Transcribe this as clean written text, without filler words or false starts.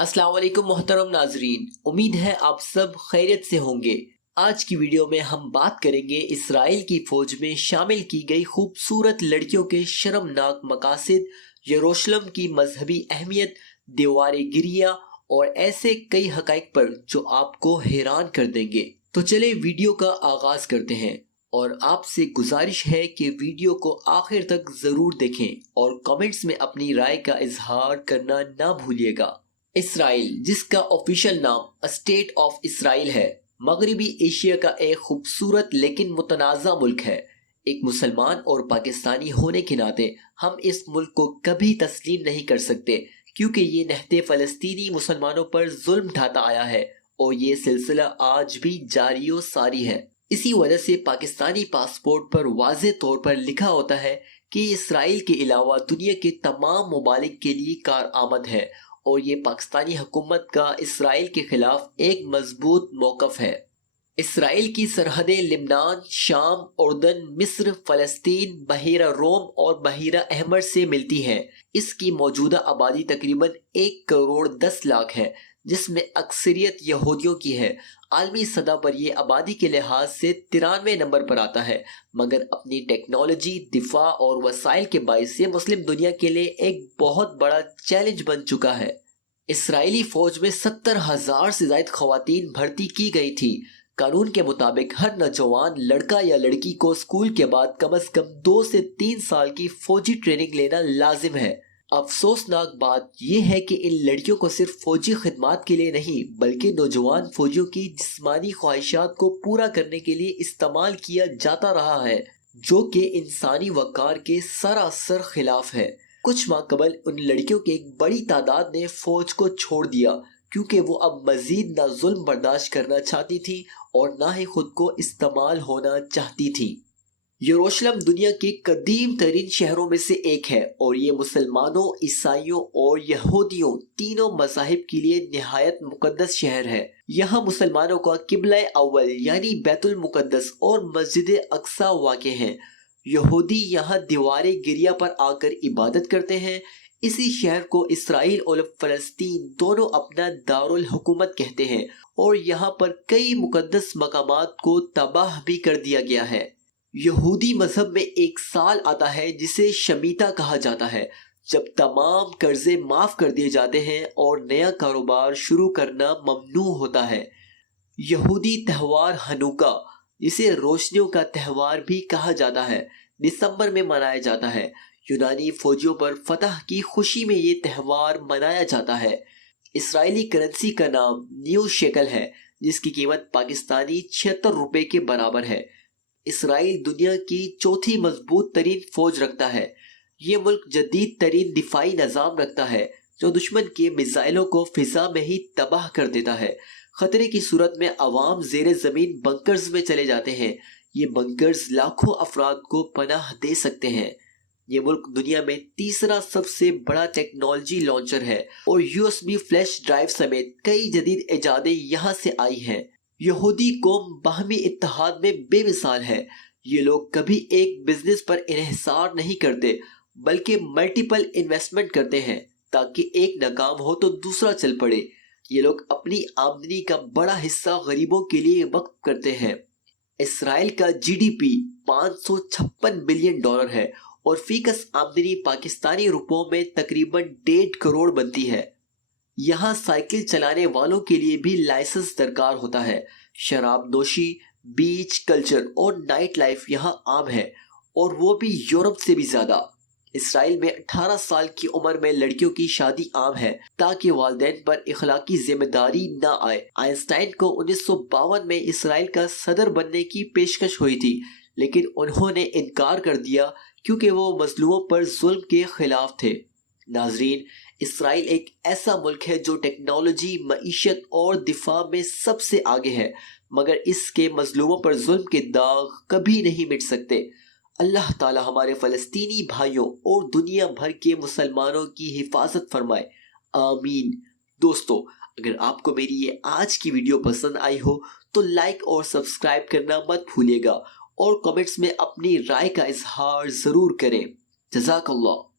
अस्सलाम वालेकुम मोहतरम नाजरीन, उम्मीद है आप सब खैरियत से होंगे। आज की वीडियो में हम बात करेंगे इसराइल की फौज में शामिल की गई खूबसूरत लड़कियों के शर्मनाक मकासद, यरूशलेम की मजहबी अहमियत, दीवार गिरिया और ऐसे कई हकाइक पर जो आपको हैरान कर देंगे। तो चले वीडियो का आगाज करते हैं और आपसे गुजारिश है कि वीडियो को आखिर तक जरूर देखें और कमेंट्स में अपनी राय का इजहार करना ना भूलिएगा। इसराइल, जिसका ऑफिशियल नाम स्टेट ऑफ इसराइल है, मगरबी एशिया का एक खूबसूरत लेकिन मुतनाज़ा मुल्क है। एक मुसलमान और पाकिस्तानी होने के नाते हम इस मुल्क को कभी तस्लीम नहीं कर सकते, क्योंकि ये नहते फ़लस्तीनी मुसलमानों पर जुल्म ढाता आया है और ये सिलसिला आज भी जारी व सारी है। इसी वजह से पाकिस्तानी पासपोर्ट पर वाज़े तौर पर लिखा होता है कि इसराइल के अलावा दुनिया के तमाम ममालिक के लिए कारआमद है और ये पाकिस्तानी हुकूमत का इसराइल के खिलाफ एक मजबूत मौक़िफ़ है। इसराइल की सरहदें लिबनान, शाम, उर्दन, मिस्र, फ़लस्तीन, बहीरा रोम और बहीरा अहमर से मिलती हैं। इसकी मौजूदा आबादी तकरीबन 1 करोड़ 10 लाख है, जिसमें अक्सरियत यहूदियों की है। आलमी सतह पर यह आबादी के लिहाज से 93 नंबर पर आता है, मगर अपनी टेक्नोलॉजी, दिफा और वसाइल के बाइस से मुस्लिम दुनिया के लिए एक बहुत बड़ा चैलेंज बन चुका है। इसराइली फौज में 70,000 से ज़ायद खवातीन भर्ती की गई थी। कानून के मुताबिक हर नौजवान लड़का या लड़की को स्कूल के बाद कम से कम 2 से 3 साल की फौजी ट्रेनिंग लेना लाजिम है। अफसोसनाक बात यह है कि इन लड़कियों को सिर्फ फौजी खिदमात के लिए नहीं, बल्कि नौजवान फौजियों की जिस्मानी ख्वाहिशात को पूरा करने के लिए इस्तेमाल किया जाता रहा है, जो कि इंसानी वक़ार के सरासर खिलाफ है। कुछ माह कबल उन लड़कियों की एक बड़ी तादाद ने फौज को छोड़ दिया, क्योंकि वो अब मजीद ना जुल्म बर्दाश्त करना चाहती थी और ना ही खुद को इस्तेमाल होना चाहती थी। यरूशलेम दुनिया के कदीम तरीन शहरों में से एक है और ये मुसलमानों, ईसाइयों और यहूदियों तीनों मज़ाहिब के लिए निहायत मुकद्दस शहर है। यहाँ मुसलमानों का किबला अव्वल यानी बैतुल मुकद्दस और मस्जिद अक्सा वाक़े हैं। यहूदी यहाँ दीवार गिरिया पर आकर इबादत करते हैं। इसी शहर को इसराइल और फ़लस्तीन दोनों अपना दारुल हुकूमत कहते हैं और यहाँ पर कई मुकद्दस मकामात को तबाह भी कर दिया गया है। यहूदी मजहब में एक साल आता है जिसे शमीता कहा जाता है, जब तमाम कर्जे माफ कर दिए जाते हैं और नया कारोबार शुरू करना ममनू होता है। यहूदी त्यौहार हनुका, जिसे रोशनियों का त्यौहार भी कहा जाता है, दिसंबर में मनाया जाता है। यूनानी फौजियों पर फतह की खुशी में ये त्यौहार मनाया जाता है। इसराइली करेंसी का नाम न्यू शेकल है, जिसकी कीमत पाकिस्तानी 76 रुपए के बराबर है। इसराइल दुनिया की चौथी मजबूत तरीन फौज रखता है। ये मुल्क जदीद तरीन दिफाई निज़ाम रखता है, जो दुश्मन के मिसाइलों को फिजा में ही तबाह कर देता है। खतरे की सूरत में अवाम ज़ेरे ज़मीन बंकर्स में चले जाते हैं। ये बंकर्स लाखों अफराद को पनाह दे सकते हैं। ये मुल्क दुनिया में तीसरा सबसे बड़ा टेक्नोलॉजी लॉन्चर है और USB फ्लैश ड्राइव समेत कई जदीद इजादें यहाँ से आई हैं। यहूदी कौम बाहमी इत्तेहाद में बेमिसाल है। ये लोग कभी एक बिजनेस पर इन्हिसार नहीं करते, बल्कि मल्टीपल इन्वेस्टमेंट करते हैं ताकि एक नाकाम हो तो दूसरा चल पड़े। ये लोग अपनी आमदनी का बड़ा हिस्सा गरीबों के लिए वक्फ करते हैं। इसराइल का GDP 556 बिलियन डॉलर है और फीकस आमदनी पाकिस्तानी रुपयों में तकरीबन 1.5 करोड़ बनती है। यहाँ साइकिल चलाने वालों के लिए भी लाइसेंस दरकार होता है। शराब नोशी, बीच कल्चर और नाइट लाइफ यहाँ आम है, और वो भी यूरोप से भी ज़्यादा। इसराइल में 18 साल की उम्र में लड़कियों की शादी आम है, ताकि वालिदैन पर इखलाकी जिम्मेदारी ना आए। आइंस्टाइन को 1952 में इसराइल का सदर बनने की पेशकश हुई थी, लेकिन उन्होंने इनकार कर दिया क्योंकि वो मजलूमों पर जुल्म के खिलाफ थे। नाजरीन, इसराइल एक ऐसा मुल्क है जो टेक्नोलॉजी, मईशत और दिफा में सबसे आगे है, मगर इसके मजलूमों पर जुल्म के दाग कभी नहीं मिट सकते। अल्लाह ताला हमारे फ़लस्तीनी भाइयों और दुनिया भर के मुसलमानों की हिफाजत फरमाए, आमीन। दोस्तों, अगर आपको मेरी ये आज की वीडियो पसंद आई हो तो लाइक और सब्सक्राइब करना मत भूलिएगा और कमेंट्स में अपनी राय का इजहार ज़रूर करें। जज़ाकल्लाह।